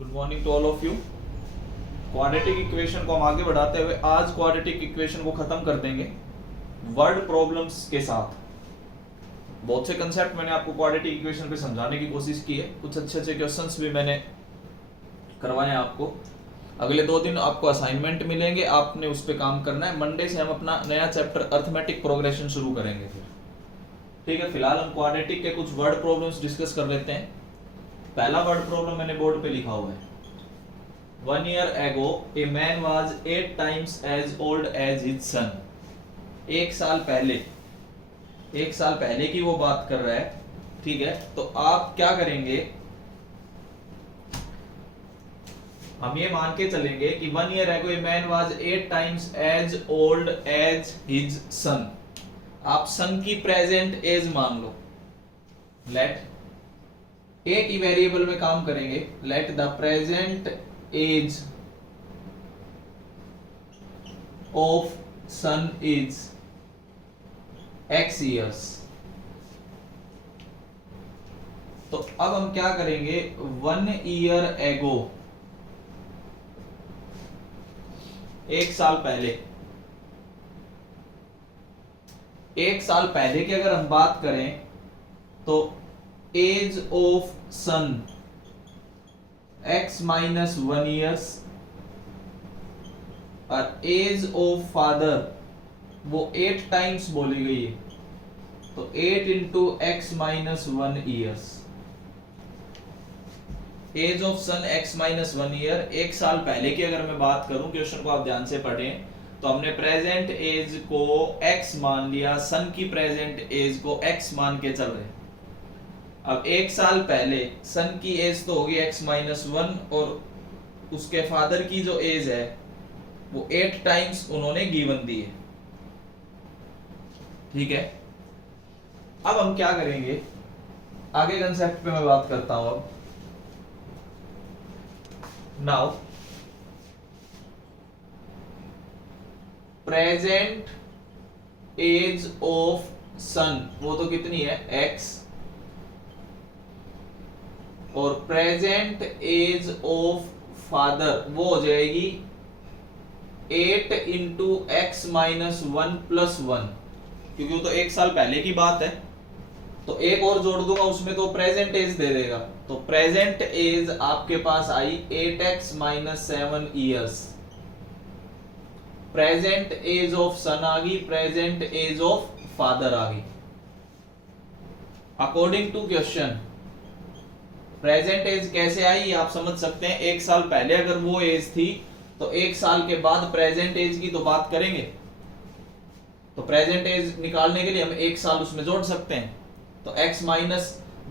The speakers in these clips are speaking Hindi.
Good morning to all of you. Quadratic equation को हम आगे बढ़ाते हुए आज क्वाड्रेटिक इक्वेशन को खत्म कर देंगे वर्ड प्रॉब्लम्स के साथ। बहुत से कंसेप्ट मैंने आपको क्वाड्रेटिक इक्वेशन पे समझाने की कोशिश की है, कुछ अच्छे अच्छे क्वेश्चंस भी मैंने करवाए हैं आपको। अगले 2 दिन आपको असाइनमेंट मिलेंगे, आपने उस पर काम करना है। मंडे से हम अपना नया चैप्टर अर्थमेटिक प्रोग्रेशन शुरू करेंगे फिर, ठीक है। फिलहाल हम क्वाड्रेटिक के कुछ वर्ड प्रॉब्लम्स डिस्कस कर लेते हैं। पहला वर्ड प्रॉब्लम मैंने बोर्ड पे लिखा हुआ है। 1 year ago a man was 8 times as old as his son। एक साल पहले की वो बात कर रहा है, ठीक है। तो आप क्या करेंगे, हम ये मान के चलेंगे कि 1 year ago a man was 8 times as old as his son। आप सन की प्रेजेंट एज मान लो। लेट एक ही वेरिएबल में काम करेंगे। Let the present age of son is x years। तो अब हम क्या करेंगे, 1 year ago एक साल पहले की अगर हम बात करें तो age of son x minus 1 years और एज ऑफ फादर वो 8 टाइम्स बोली गई है, तो 8 into X minus 1 years. Age of son x minus 1 year. एक साल पहले की अगर मैं बात करूं, क्वेश्चन को आप ध्यान से पढ़ें, तो हमने प्रेजेंट एज को x मान लिया, सन की प्रेजेंट एज को x मान के चल रहे। अब एक साल पहले सन की एज तो होगी x माइनस 1 और उसके फादर की जो एज है वो 8 टाइम्स उन्होंने गिवन दी है, ठीक है। अब हम क्या करेंगे, आगे कंसेप्ट पे मैं बात करता हूं। अब नाउ प्रेजेंट एज ऑफ सन वो तो कितनी है x, और प्रेजेंट एज ऑफ फादर वो हो जाएगी 8 इंटू एक्स माइनस 1 प्लस 1, क्योंकि वो तो एक साल पहले की बात है। तो एक और जोड़ दूंगा उसमें तो प्रेजेंट एज दे देगा। तो प्रेजेंट एज आपके पास आई 8x minus 7 years. Present age of son आ गई, प्रेजेंट एज ऑफ फादर आ गई। According to question present age कैसे आई आप समझ सकते हैं। एक साल पहले अगर वो एज थी तो एक साल के बाद प्रेजेंट एज की तो बात करेंगे, तो प्रेजेंट एज निकालने के लिए हम एक साल उसमें जोड़ सकते हैं। तो x माइनस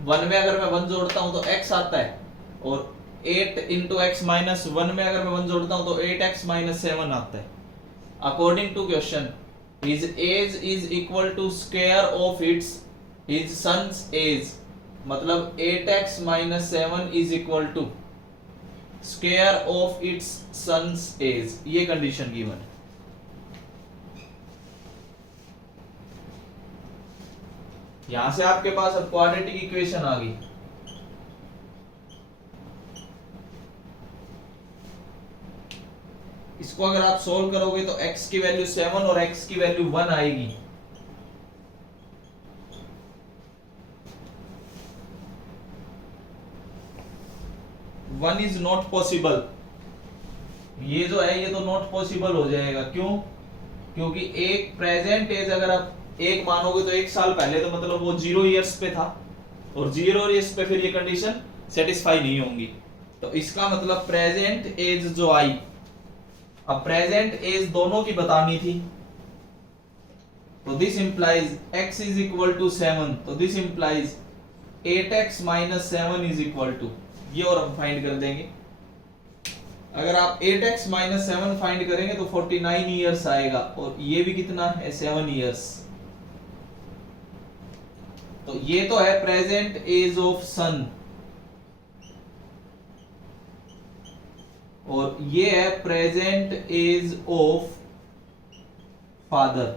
1 में अगर मैं 1 जोड़ता हूं तो x आता है, और 8 इंटू एक्स माइनस 1 में अगर मैं 1 जोड़ता हूं तो 8x माइनस 7 आता है। According to question his age is equal to square of its his son's age, मतलब 8x minus 7 is equal to square of its son's age. ये कंडीशन गिवन है। यहां से आपके पास अब क्वाड्रेटिक इक्वेशन आ गई। इसको अगर आप सोल्व करोगे तो x की वैल्यू 7 और x की वैल्यू 1 आएगी। वन इज नॉट पॉसिबल, ये जो है ये तो नॉट पॉसिबल हो जाएगा। क्यों? क्योंकि एक प्रेजेंट एज अगर आप एक मानोगे तो एक साल पहले तो मतलब वो 0 ईयर्स पे था, और 0 ईयर्स पे फिर ये कंडीशन सेटिस्फाई नहीं होंगी। तो इसका मतलब प्रेजेंट एज जो आई, अब प्रेजेंट एज दोनों की बतानी थी, तो this implies x is equal to 7, तो this implies 8x minus 7 is equal to ये, और हम फाइंड कर देंगे। अगर आप 8x माइनस 7 फाइंड करेंगे तो 49 ईयर्स आएगा, और ये भी कितना है 7 ईयर्स। तो ये तो है प्रेजेंट एज ऑफ सन, और ये है प्रेजेंट एज ऑफ फादर।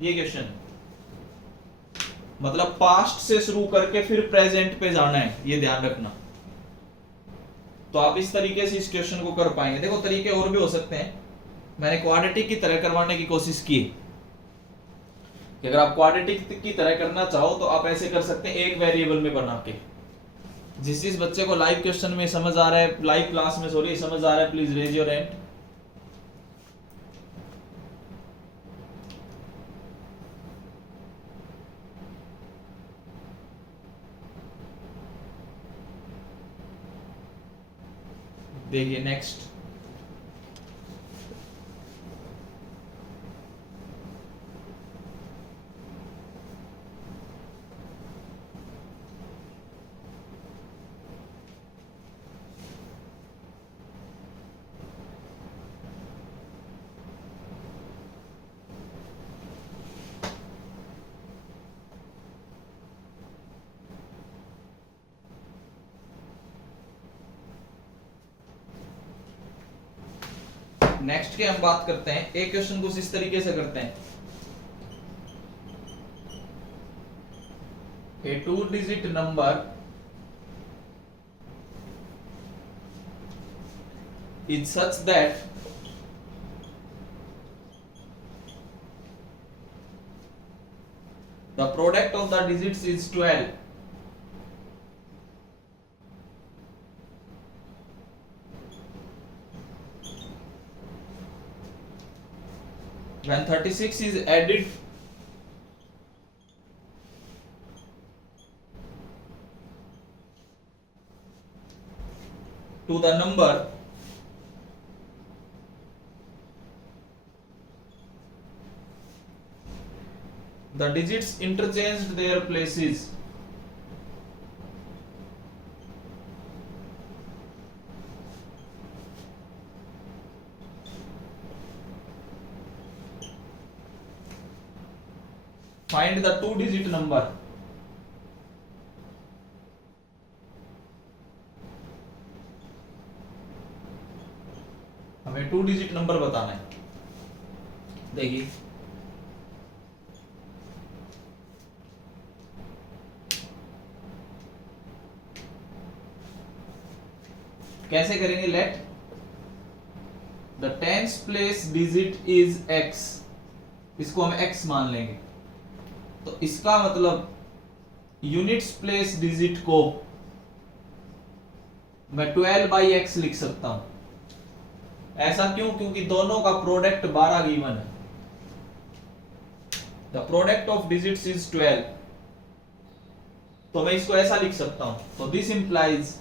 ये क्वेश्चन मतलब पास्ट से शुरू करके फिर प्रेजेंट पे जाना है, ये ध्यान रखना। तो आप इस तरीके से इस क्वेश्चन को कर पाएंगे। देखो तरीके और भी हो सकते हैं, मैंने क्वाड्रेटिक की तरह करवाने की कोशिश की कि अगर आप क्वाड्रेटिक की तरह करना चाहो तो आप ऐसे कर सकते हैं, एक वेरिएबल में बना के। जिस बच्चे को लाइव क्वेश्चन में समझ आ रहा है, लाइव क्लास में सॉरी समझ आ रहा है, प्लीज रेज योर हैंड। देखिए नेक्स्ट, नेक्स्ट के हम बात करते हैं। एक क्वेश्चन को इस तरीके से करते हैं, a 2-digit number is such that the product of the digits is 12. When 36 is added to the number, the digits interchanged their places. Find the 2-digit number. हमें 2-digit नंबर बताना है। देखिए कैसे करेंगे, let the tens place digit is x, इसको हम x मान लेंगे। तो इसका मतलब यूनिट्स प्लेस डिजिट को मैं 12/x लिख सकता हूं। ऐसा क्यों? क्योंकि दोनों का प्रोडक्ट 12 गिवन है। The product of digits is 12, तो मैं इसको ऐसा लिख सकता हूं। तो this implies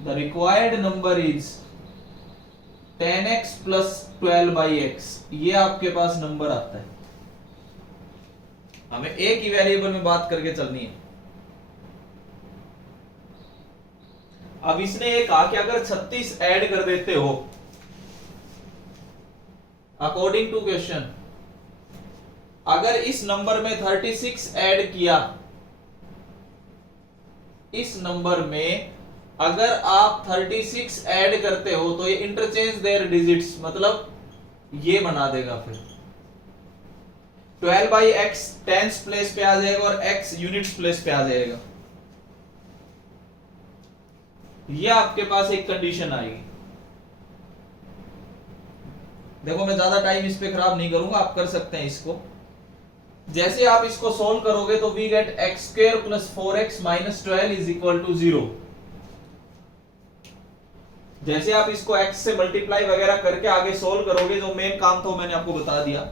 the required number is 10x plus 12/x। ये आपके पास नंबर आता है। हमें एक ही वेरिएबल में बात करके चलनी है। अब इसने ये कहा कि अगर 36 ऐड कर देते हो अकॉर्डिंग टू क्वेश्चन, अगर इस नंबर में 36 ऐड किया, इस नंबर में अगर आप 36 ऐड करते हो तो ये इंटरचेंज देयर डिजिट्स, मतलब ये बना देगा। फिर 12/x टेंस प्लेस पे आ जाएगा और x यूनिट्स प्लेस पे आ जाएगा। ये आपके पास एक कंडीशन आएगी। देखो मैं ज्यादा टाइम इस पे खराब नहीं करूंगा, आप कर सकते हैं इसको। जैसे आप इसको सोल्व करोगे तो वी गेट x² + 4x - 12 = 0। जैसे आप इसको x से मल्टीप्लाई वगैरह करके आगे सोल्व करोगे, जो मेन काम था मैंने आपको बता दिया।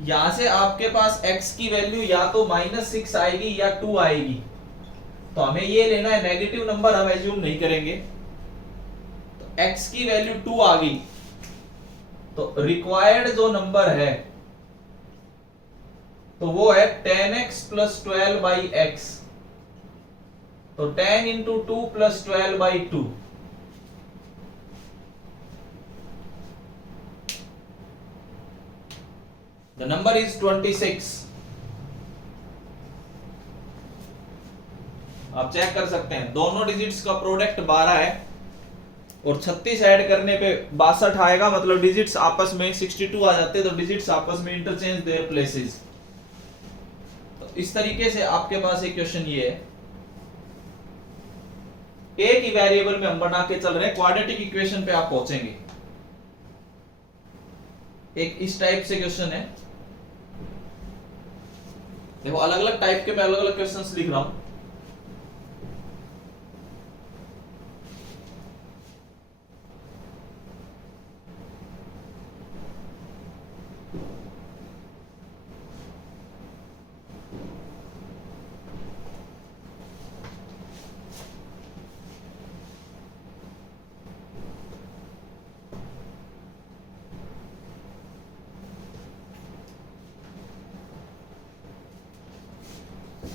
यहां से आपके पास x की वैल्यू या तो -6 आएगी या 2 आएगी। तो हमें ये लेना है, नेगेटिव नंबर हम एज्यूम नहीं करेंगे। तो x की वैल्यू 2 आ गई, तो रिक्वायर्ड जो नंबर है तो वो है 10x + 12/x। तो 10 × 2 + 12/2। The number is 26। आप चेक कर सकते हैं, दोनों डिजिट्स का प्रोडक्ट 12 है और 36 ऐड करने पे 62 आएगा, मतलब डिजिट्स आपस में 62 आ जाते हैं। तो डिजिट्स आपस में इंटरचेंज देयर प्लेसेस। तो इस तरीके से आपके पास एक क्वेश्चन ये है। एक ही वेरिएबल में हम बना के चल रहे हैं, क्वाड्रेटिक इक्वेशन पे आप पहुंचेंगे। एक इस टाइप से क्वेश्चन है, देखो अलग अलग टाइप के मैं अलग अलग क्वेश्चंस लिख रहा हूं।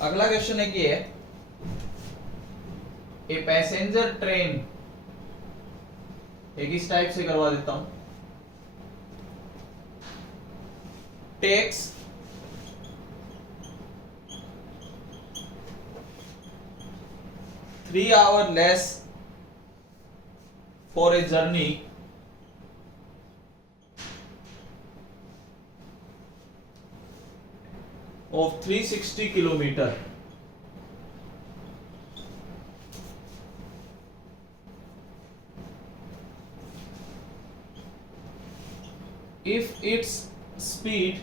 अगला क्वेश्चन है कि है ए पैसेंजर ट्रेन, एक इस टाइप से करवा देता हूं, takes 3 hours less for a journey of 360 kilometer if its speed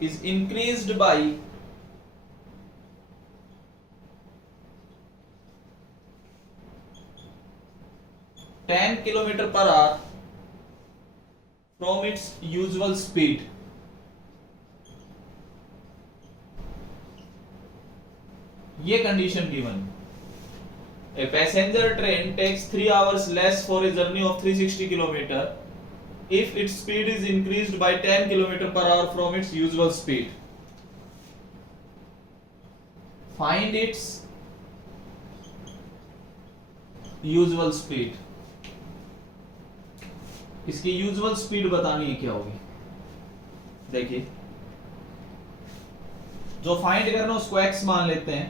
is increased by 10 kilometer per hour from its usual speed. ये condition given. A passenger train takes 3 hours less for a journey of 360 km if its speed is increased by 10 km per hour from its usual speed. Find its usual speed. इसकी यूजुअल स्पीड बतानी है क्या होगी। देखिए जो फाइंड करना उसको x मान लेते हैं,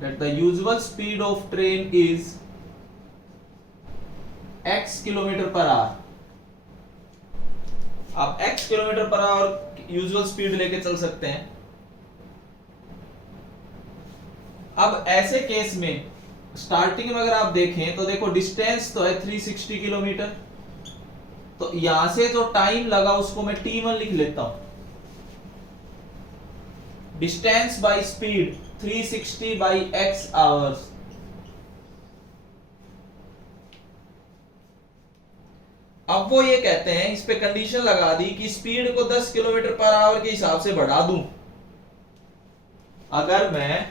that the usual speed of train is x kilometre per our. आप x kilometre per our usual speed लेके चल सकते हैं। अब ऐसे केस में स्टार्टिंग में अगर आप देखें तो देखो डिस्टेंस तो है 360 किलोमीटर, तो यहां से जो टाइम लगा उसको मैं t1 लिख लेता हूं। Distance by speed 360 by x hours. अब वो ये कहते हैं, इस पे कंडीशन लगा दी कि स्पीड को 10 किलोमीटर पर आवर के हिसाब से बढ़ा दूं। अगर मैं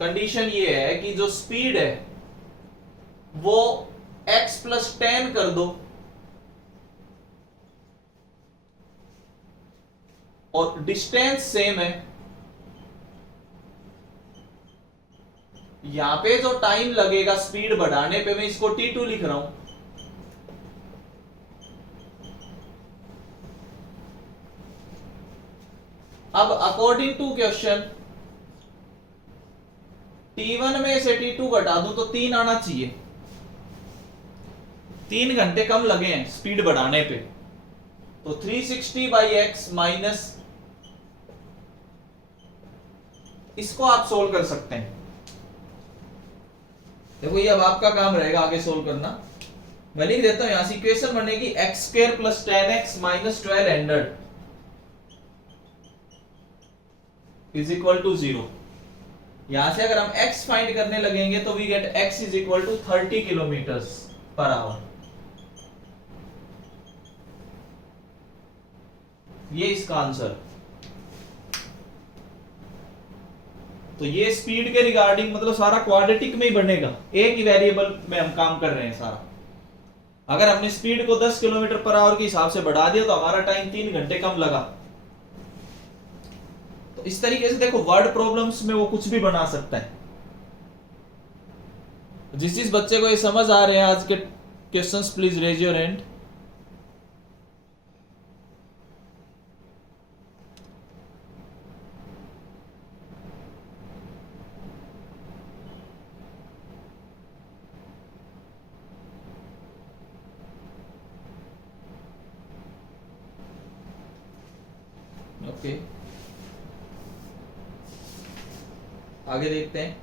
कंडीशन ये है कि जो स्पीड है वो x प्लस 10 कर दो और डिस्टेंस सेम है, यहां पे जो टाइम लगेगा स्पीड बढ़ाने पे मैं इसको t2 लिख रहा हूं। अब अकॉर्डिंग टू क्वेश्चन t1 में से t2 घटा दूं तो 3 आना चाहिए। 3 घंटे कम लगे हैं स्पीड बढ़ाने पे, तो 360 बाई एक्स माइनस, इसको आप सोल्व कर सकते हैं। देखो ये अब आपका काम रहेगा आगे सोल्व करना। मैं लिख देता हूं यहां से इक्वेशन बनेगी x square plus 10x minus 1200 is equal to 0। यहां से अगर हम x फाइंड करने लगेंगे तो we get x is equal to 30 kilometre per hour. ये इसका आंसर। तो ये स्पीड के रिगार्डिंग मतलब सारा क्वाड्रेटिक में ही बनेगा, एक ही वेरिएबल में हम काम कर रहे हैं सारा। अगर हमने स्पीड को 10 किलोमीटर पर आवर के हिसाब से बढ़ा दिया तो हमारा टाइम 3 घंटे कम लगा। तो इस तरीके से देखो वर्ड प्रॉब्लम्स में वो कुछ भी बना सकता है। जिस बच्चे को ये समझ आ रहे हैं आज के questions please raise your hand. Okay आगे देखते हैं।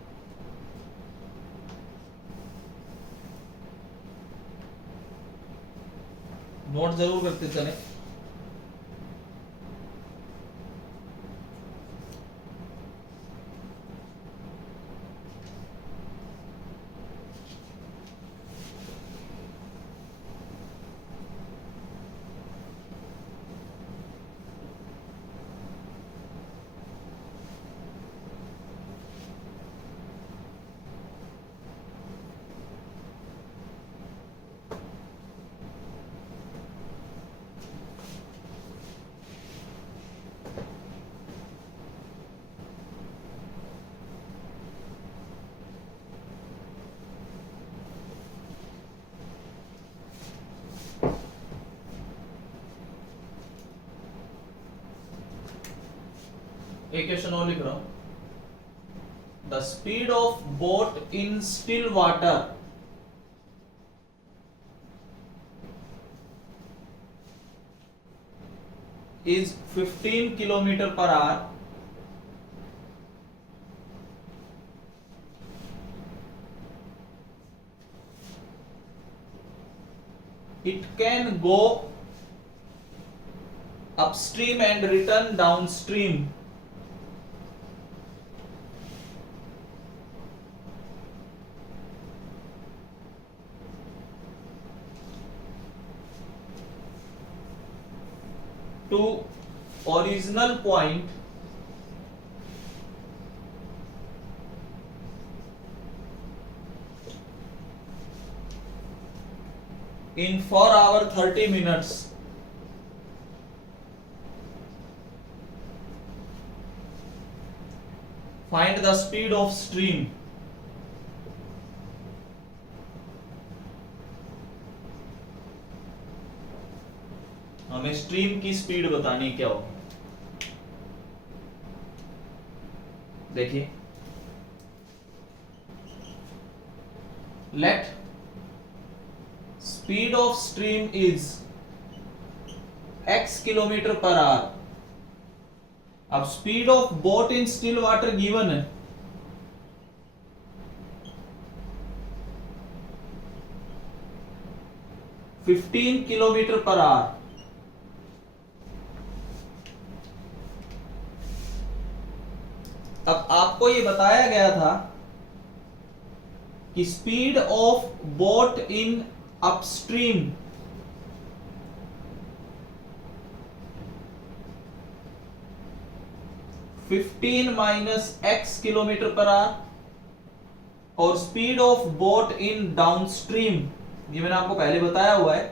नोट जरूर करते चलें। एक क्वेश्चन और लिख रहा हूं। The speed of boat in still water is 15 kilometer per hour. It can go upstream and return downstream. To original point in 4 hours 30 minutes. Find the speed of stream. हमें स्ट्रीम की स्पीड बतानी क्या हो। देखिए, let speed of stream is x kilometre per hour. अब speed of boat in still water given है, $15 किलोमीटर पर आवर। अब आपको ये बताया गया था कि speed of boat in upstream -x kilometre per hour और speed of boat in downstream, ये मैंने आपको पहले बताया हुआ है,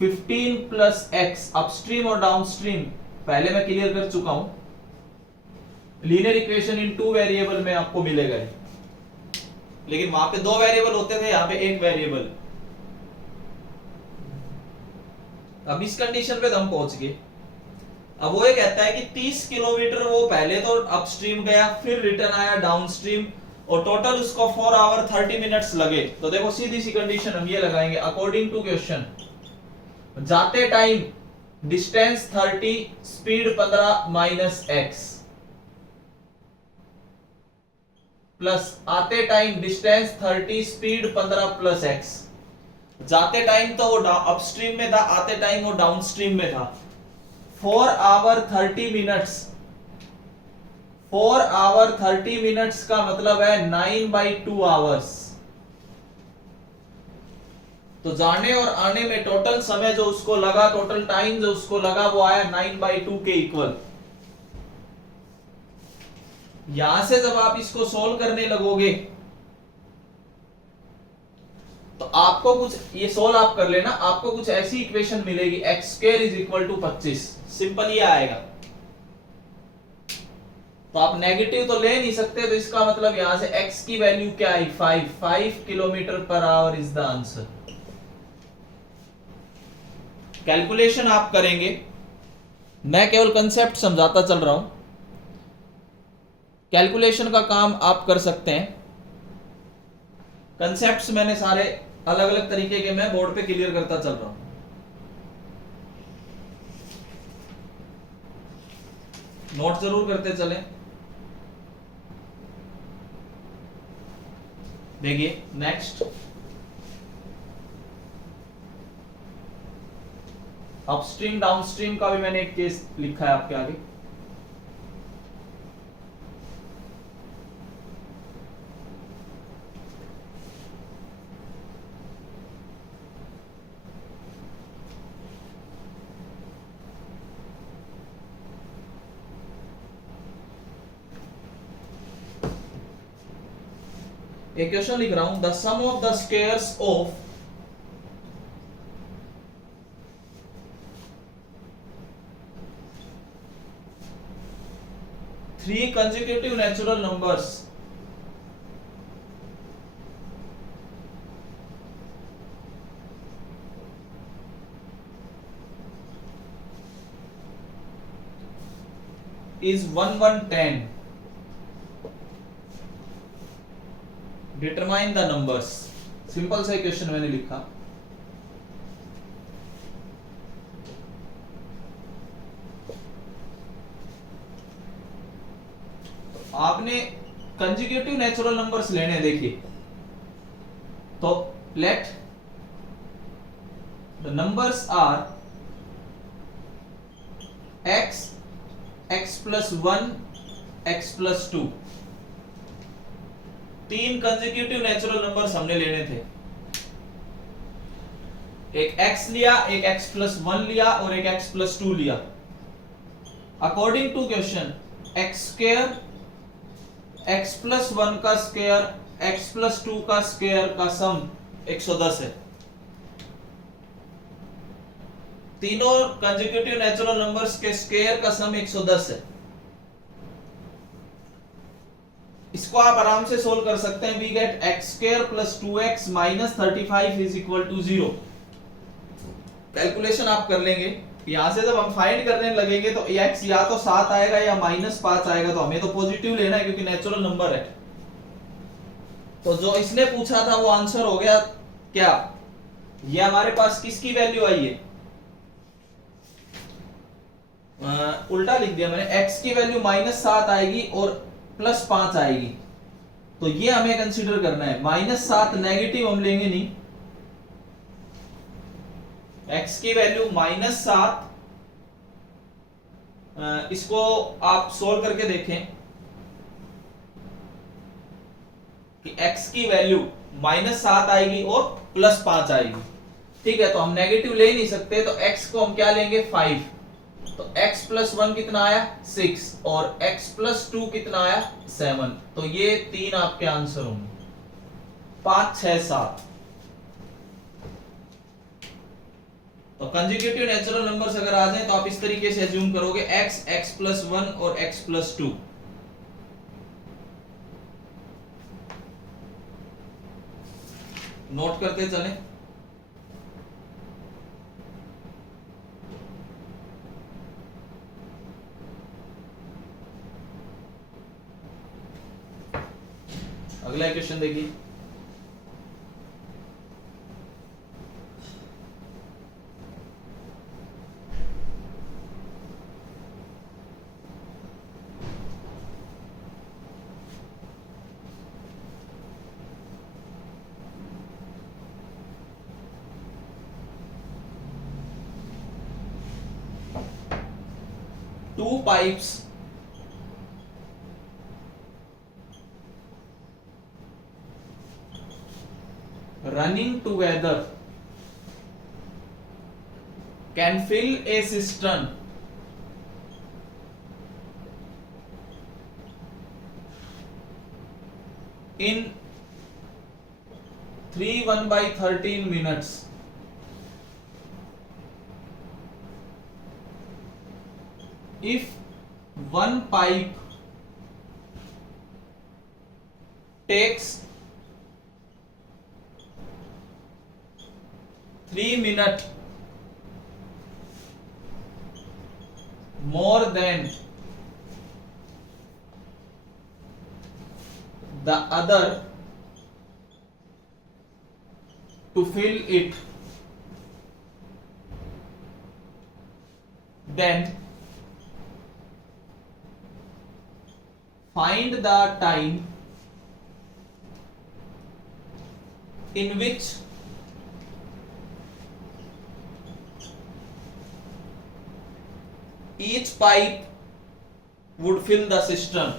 15 + x। अपस्ट्रीम और डाउनस्ट्रीम पहले मैं क्लियर कर चुका हूं। लीनियर इक्वेशन इन 2 वेरिएबल में आपको मिलेगा, लेकिन वहां पे 2 वेरिएबल होते थे, यहां पे 1 वेरिएबल। अब इस कंडीशन पे हम पहुंच गए। अब वो ये कहता है कि 30 किलोमीटर वो पहले तो अपस्ट्रीम गया, फिर रिटर्न आया डाउनस्ट्रीम, और टोटल उसको 4 आवर 30 मिनट्स लगे। तो देखो सीधी सी कंडीशन हम ये लगाएंगे, अकॉर्डिंग टू क्वेश्चन, जाते time distance 30, speed 15 - x, plus आते टाइम डिस्टेंस 30, स्पीड 15 + x। जाते टाइम तो वो अपस्ट्रीम में था, आते टाइम वो डाउनस्ट्रीम में था। 4 आवर 30 मिनट्स, 4 आवर 30 मिनट्स का मतलब है 9/2 आवर्स। तो जाने और आने में टोटल समय जो उसको लगा, टोटल टाइम जो उसको लगा, वो आया 9/2 के इक्वल। यहां से जब आप इसको सोल्व करने लगोगे तो आपको कुछ, ये सोल्व आप कर लेना, आपको कुछ ऐसी इक्वेशन मिलेगी, x² = 25। सिंपल ये आएगा। तो आप नेगेटिव तो ले नहीं सकते, तो इसका मतलब यहां से x की वैल्यू क्या आई, 5 kilometre per our is the answer. Calculation आप करेंगे, मैं केवल कंसेप्ट समझाता चल रहा हूं। कैलकुलेशन का काम आप कर सकते हैं। कंसेप्ट्स मैंने सारे अलग अलग तरीके के मैं बोर्ड पे क्लियर करता चल रहा हूं। नोट जरूर करते चलें। देखिए नेक्स्ट, अपस्ट्रीम डाउनस्ट्रीम का भी मैंने एक केस लिखा है आपके आगे। एक क्वेश्चन लिख रहा हूं, the sum of the squares of three consecutive natural numbers is 1 1 10, determine the numbers. Simple सा क्वेश्चन मैंने लिखा। आपने कंजुगेटिव नेचुरल नंबर्स लेने, देखिए तो let the numbers are x, x plus 1, x plus 2। तीन कंसेक्यूटिव नेचुरल नंबर्स हमने लेने थे, एक x लिया, एक x प्लस 1 लिया और एक x प्लस 2 लिया। According to question x square, x plus 1 का स्क्वायर, x प्लस 2 का स्क्वायर का सम 110 है। तीनों कंसेक्यूटिव नेचुरल नंबर्स के स्क्वायर का सम 110 है। इसको आप आराम से सोल्व कर सकते हैं। We get x square plus 2x minus 35 is equal to 0। Calculation आप कर लेंगे, यहां से जब हम फाइंड करने लगेंगे तो x या तो 7 आएगा या -5 आएगा, तो हमें तो पॉजिटिव लेना है क्योंकि नेचुरल नंबर है। तो जो इसने पूछा था वो आंसर हो गया क्या, ये हमारे पास किसकी वैल्यू आई है, उल्टा लिख दिया मैंने, x की वैल्यू -7 आएगी और +5 आएगी। तो ये हमें कंसीडर करना है। -7 नेगेटिव हम लेंगे नहीं, x की वैल्यू -7, इसको आप सोल्व करके देखें कि x की वैल्यू -7 आएगी और +5 आएगी। ठीक है, तो हम नेगेटिव ले नहीं सकते, तो x को हम क्या लेंगे 5। तो x प्लस 1 कितना आया 6 और x प्लस 2 कितना आया 7। तो ये तीन आपके आंसर होंगे 5 6 7। तो कंजुगेटिव नेचुरल नंबर्स अगर आ जाए तो आप इस तरीके से अज्यूम करोगे x, x प्लस 1 और x प्लस 2। नोट करते चलें। अगला क्वेश्चन देखिए, two pipes running together can fill a cistern in 3 1/13 minutes if one pipe takes 3 minutes more than the other to fill it, then find the time in which each pipe would fill the cistern.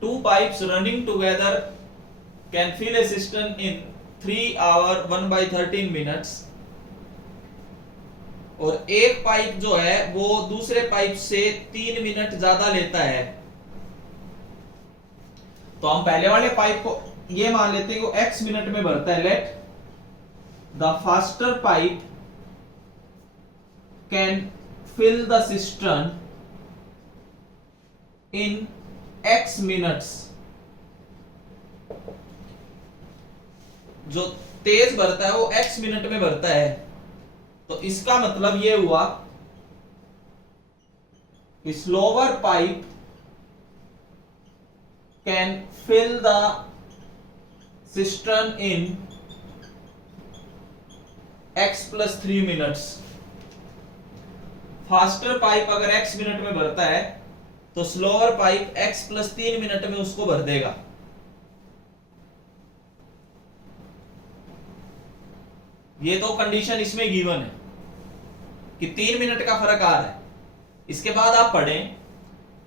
Two pipes running together can fill a cistern in 3 hours 1/13 minutes. और एक पाइप जो है वो दूसरे पाइप से 3 मिनट ज्यादा लेता है। तो हम पहले वाले पाइप को ये मान लेते हैं कि x मिनट में भरता है। Let the faster pipe can fill the cistern in x minutes. जो तेज भरता है वो x मिनट में भरता है। तो इसका मतलब ये हुआ कि slower pipe can fill the cistern in x + 3 minutes. Faster pipe अगर x मिनट में भरता है तो स्लोअर पाइप x + 3 मिनट में उसको भर देगा। ये तो कंडीशन इसमें गिवन है कि 3 मिनट का फर्क आ रहा है। इसके बाद आप पढ़ें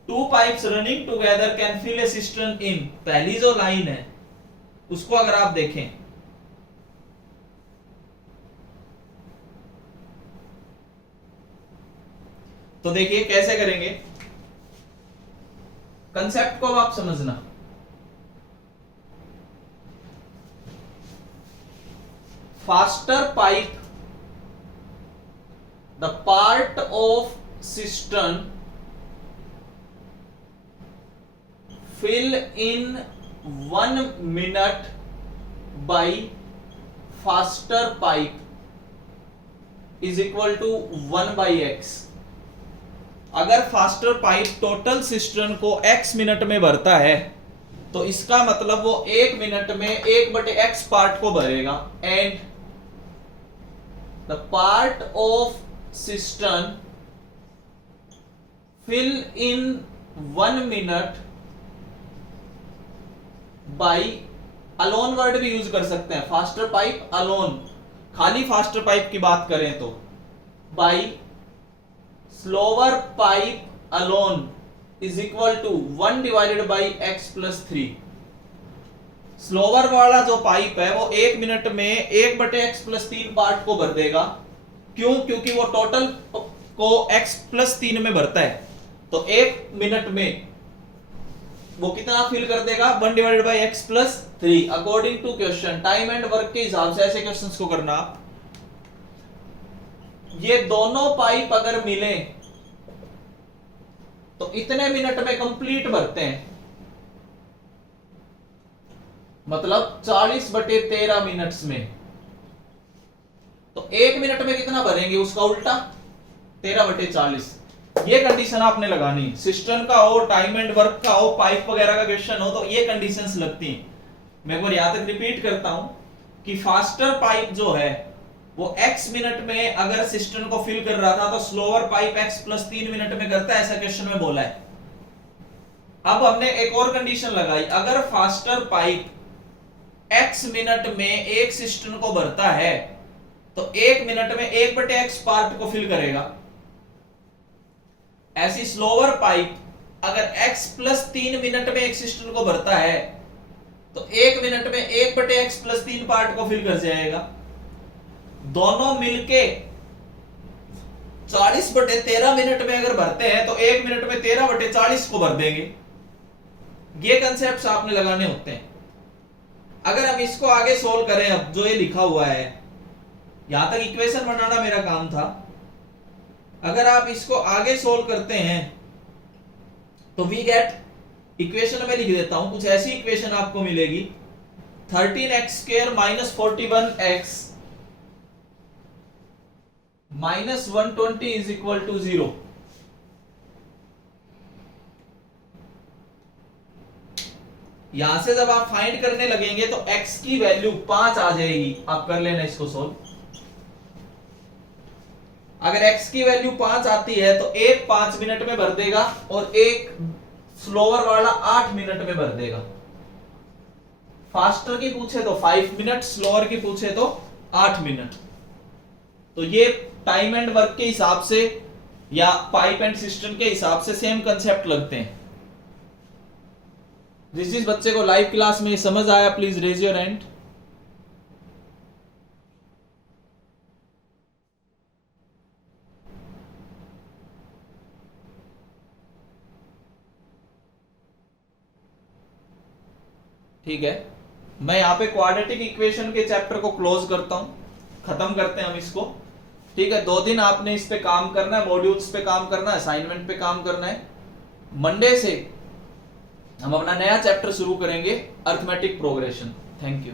two pipes running together can fill a cistern in. पहली जो लाइन है उसको अगर आप देखें तो देखिए कैसे करेंगे। कंसेप्ट को आप समझना। Faster pipe, the part of cistern fill in 1 minute by faster pipe is equal to 1/x। अगर फास्टर पाइप टोटल सिस्टर्न को x मिनट में भरता है तो इसका मतलब वो 1 मिनट में 1/x पार्ट को भरेगा। And the part of cistern fill in 1 minute by alone word भी यूज कर सकते हैं। फास्टर पाइप अलोन, खाली फास्टर पाइप की बात करें तो by slower pipe alone is equal to 1 divided by x + 3। Slower वाला जो पाइप है वो 1 मिनट में 1/x + 3 पार्ट को भर देगा। क्यों? क्योंकि वो टोटल को x + 3 में भरता है। तो 1 मिनट में वो कितना फिल कर देगा? 1 divided by x + 3 according to question. Time and work के हिसाब से ऐसे क्वेश्चंस को करना। ये दोनों पाइप अगर मिले तो इतने मिनट में कंप्लीट भरते हैं, मतलब 40/13 मिनट्स में। तो 1 मिनट में कितना भरेंगे उसका उल्टा 13/40। ये कंडीशन आपने लगानी। सिस्टम का हो, टाइम एंड वर्क का हो, पाइप वगैरह का क्वेश्चन हो तो ये कंडीशंस लगती हैं। मैं एक यहां तक रिपीट करता हूं कि फास्टर पाइप जो है वो x मिनट में अगर सिस्टम को फिल कर रहा था तो स्लोअर पाइप x + 3 मिनट में करता है, ऐसा क्वेश्चन में बोला है। अब हमने एक और कंडीशन लगाई, अगर फास्टर पाइप x मिनट में एक सिस्टम को भरता है तो 1 मिनट में 1/x पार्ट को फिल करेगा। ऐसी स्लोअर पाइप अगर x + 3 मिनट में एक सिस्टम को भरता है तो 1 मिनट में 1/x + 3 पार्ट को फिल कर जाएगा। दोनों मिलके 40/13 मिनट में अगर भरते हैं तो 1 मिनट में 13/40 को भर देंगे। ये कंसेप्ट्स आपने लगाने होते हैं। अगर हम इसको आगे सोल्व करें, अब जो ये लिखा हुआ है यहां तक इक्वेशन बनाना मेरा काम था। अगर आप इसको आगे सोल्व करते हैं तो वी गेट, इक्वेशन में लिख देता हूं, कुछ ऐसी इक्वेशन आपको मिलेगी 13x² - 41x - 120 = 0। यहां से जब आप फाइंड करने लगेंगे तो x की वैल्यू 5 आ जाएगी। आप कर लेना इसको सोल्व। अगर x की वैल्यू 5 आती है तो एक 5 मिनट में भर देगा और एक स्लोअर वाला 8 मिनट में भर देगा। फास्टर की पूछे तो 5 मिनट, स्लोअर की पूछे तो 8 मिनट। तो ये टाइम एंड वर्क के हिसाब से या पाइप एंड सिस्टम के हिसाब से सेम कंसेप्ट लगते हैं। जिस बच्चे को लाइव क्लास में समझ आया प्लीज रेज योर हैंड। ठीक है, मैं यहां पे क्वाड्रेटिक इक्वेशन के चैप्टर को क्लोज करता हूं, खत्म करते हैं हम इसको। ठीक है, 2 दिन आपने इस पे काम करना है, मॉड्यूल्स पे काम करना है, असाइनमेंट पे काम करना है। मंडे से हम अपना नया चैप्टर शुरू करेंगे, अरिथमेटिक प्रोग्रेशन। Thank you.